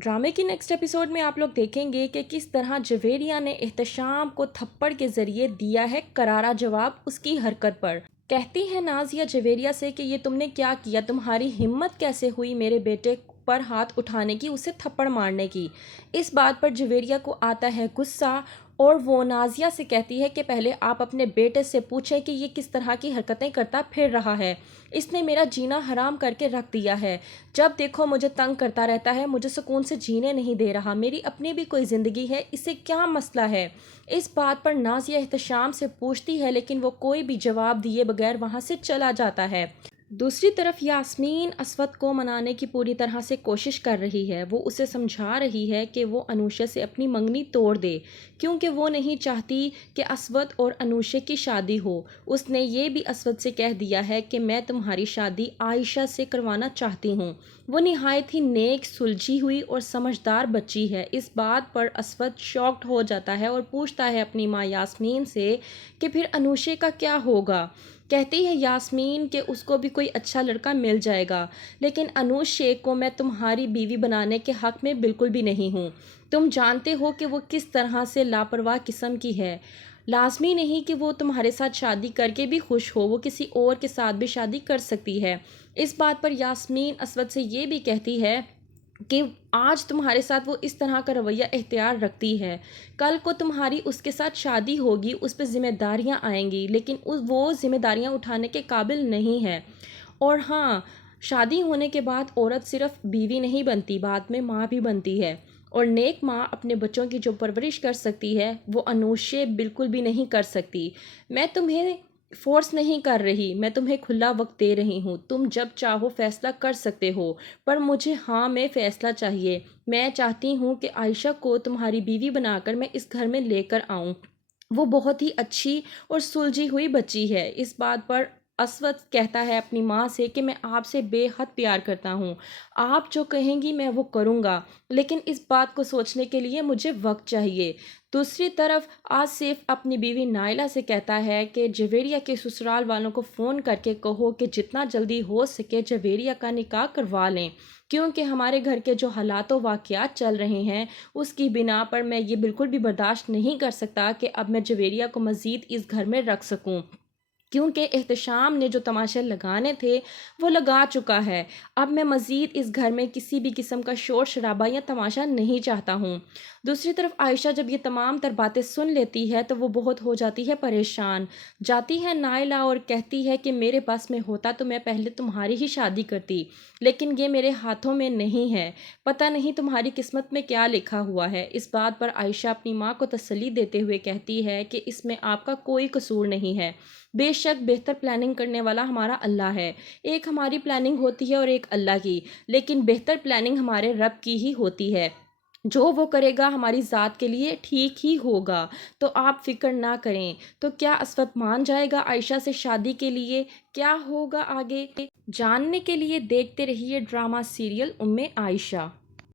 ड्रामे की next episode में आप लोग देखेंगे कि किस तरह जवेरिया ने एहतशाम को थप्पड़ के ज़रिए दिया है करारा जवाब उसकी हरकत पर। कहती है नाज़िया जवेरिया से कि ये तुमने क्या किया, तुम्हारी हिम्मत कैसे हुई मेरे बेटे पर हाथ उठाने की, उसे थप्पड़ मारने की। इस बात पर जवेरिया को आता है गुस्सा और वो नाज़िया से कहती है कि पहले आप अपने बेटे से पूछें कि ये किस तरह की हरकतें करता फिर रहा है। इसने मेरा जीना हराम करके रख दिया है। जब देखो मुझे तंग करता रहता है, मुझे सुकून से जीने नहीं दे रहा। मेरी अपनी भी कोई ज़िंदगी है, इससे क्या मसला है। इस बात पर नाज़िया एहतशाम से पूछती है, लेकिन वो कोई भी जवाब दिए बगैर वहाँ से चला जाता है। दूसरी तरफ यास्मीन असवद को मनाने की पूरी तरह से कोशिश कर रही है। वो उसे समझा रही है कि वो अनुषा से अपनी मंगनी तोड़ दे, क्योंकि वो नहीं चाहती कि असवद और अनुषा की शादी हो। उसने ये भी असवद से कह दिया है कि मैं तुम्हारी शादी आयशा से करवाना चाहती हूँ। वो निहायत ही नेक, सुलझी हुई और समझदार बच्ची है। इस बात पर असवद शॉक्ड हो जाता है और पूछता है अपनी माँ यास्मीन से कि फिर अनुषा का क्या होगा। कहती है यास्मीन कि उसको भी कोई अच्छा लड़का मिल जाएगा, लेकिन अनूश शेख को मैं तुम्हारी बीवी बनाने के हक़ में बिल्कुल भी नहीं हूँ। तुम जानते हो कि वो किस तरह से लापरवाह किस्म की है। लाजमी नहीं कि वो तुम्हारे साथ शादी करके भी खुश हो, वो किसी और के साथ भी शादी कर सकती है। इस बात पर यास्मीन असवद से ये भी कहती है कि आज तुम्हारे साथ वो इस तरह का रवैया इख्तियार रखती है, कल को तुम्हारी उसके साथ शादी होगी, उस पर ज़िम्मेदारियाँ आएंगी, लेकिन वो ज़िम्मेदारियाँ उठाने के काबिल नहीं है। और हाँ, शादी होने के बाद औरत सिर्फ बीवी नहीं बनती, बाद में माँ भी बनती है। और नेक माँ अपने बच्चों की जो परवरिश कर सकती है वो अनुष्य बिल्कुल भी नहीं कर सकती। मैं तुम्हें फोर्स नहीं कर रही, मैं तुम्हें खुला वक्त दे रही हूँ, तुम जब चाहो फैसला कर सकते हो, पर मुझे हाँ में फ़ैसला चाहिए। मैं चाहती हूँ कि आयशा को तुम्हारी बीवी बनाकर मैं इस घर में लेकर आऊँ। वो बहुत ही अच्छी और सुलझी हुई बच्ची है। इस बात पर असवद कहता है अपनी माँ से कि मैं आपसे बेहद प्यार करता हूँ, आप जो कहेंगी मैं वो करूँगा, लेकिन इस बात को सोचने के लिए मुझे वक्त चाहिए। दूसरी तरफ आसिफ अपनी बीवी नाइला से कहता है कि जवेरिया के ससुराल वालों को फ़ोन करके कहो कि जितना जल्दी हो सके जवेरिया का निकाह करवा लें, क्योंकि हमारे घर के जो हालात व वाक़यात चल रहे हैं उसकी बिना पर मैं ये बिल्कुल भी बर्दाश्त नहीं कर सकता कि अब मैं जवेरिया को मज़ीद इस घर में रख सकूं, क्योंकि एहतशाम ने जो तमाशे लगाने थे वो लगा चुका है। अब मैं मज़ीद इस घर में किसी भी किस्म का शोर शराबा या तमाशा नहीं चाहता हूँ। दूसरी तरफ आयशा जब ये तमाम तर बातें सुन लेती है तो वो बहुत हो जाती है परेशान। जाती है नाइला और कहती है कि मेरे बस में होता तो मैं पहले तुम्हारी ही शादी करती, लेकिन ये मेरे हाथों में नहीं है। पता नहीं तुम्हारी किस्मत में क्या लिखा हुआ है। इस बात पर आयशा अपनी माँ को तसल्ली देते हुए कहती है कि इसमें आपका कोई कसूर नहीं है। बेशक बेहतर प्लानिंग करने वाला हमारा अल्लाह है। एक हमारी प्लानिंग होती है और एक अल्लाह की, लेकिन बेहतर प्लानिंग हमारे रब की ही होती है। जो वो करेगा हमारी ज़ात के लिए ठीक ही होगा, तो आप फिक्र ना करें। तो क्या असवद मान जाएगा आयशा से शादी के लिए? क्या होगा आगे जानने के लिए देखते रहिए ड्रामा सीरियल उम्मे आयशा।